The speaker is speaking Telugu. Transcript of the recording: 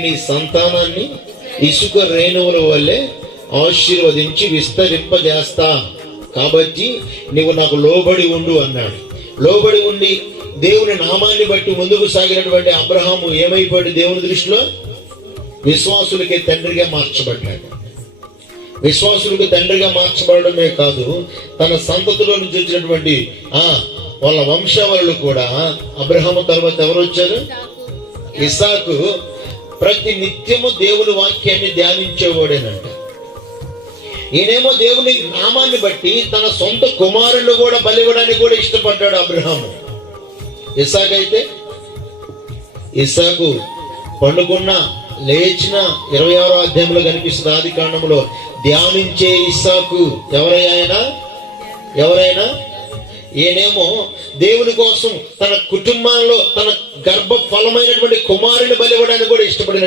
నీ సంతానాన్ని ఇసుక రేణువుల వల్లే ఆశీర్వదించి విస్తరింపజేస్తా, కాబట్టి నువ్వు నాకు లోబడి ఉండు అన్నాడు. లోబడి ఉండి దేవుని నామాన్ని బట్టి ముందుకు సాగినటువంటి అబ్రహాము ఏమైపోయాడు? దేవుని దృష్టిలో విశ్వాసులకి తండ్రిగా మార్చబడ్డాడు. విశ్వాసులకు తండ్రిగా మార్చబడమే కాదు, తన సంతతిలో నుంచి వచ్చినటువంటి వాళ్ళ వంశావళులు కూడా అబ్రహాము తర్వాత ఎవరు వచ్చారు? ఇస్సాకు ప్రతి నిత్యము దేవుని వాక్యాన్ని ధ్యానించేవాడేనంట. ఈయనేమో దేవుని నామాన్ని బట్టి తన సొంత కుమారులు కూడా బలివ్వడానికి కూడా ఇష్టపడ్డాడు అబ్రహాము. ఇస్సాకు పండుకున్న లేచిన 26వ అధ్యాయంలో కనిపిస్తుంది. ఆది కాండంలో ధ్యానించే ఇస్సాకు ఎవరైనా ఈయనేమో దేవుని కోసం తన కుటుంబంలో తన గర్భ ఫలమైనటువంటి కుమారుని బలివ్వడానికి కూడా ఇష్టపడిన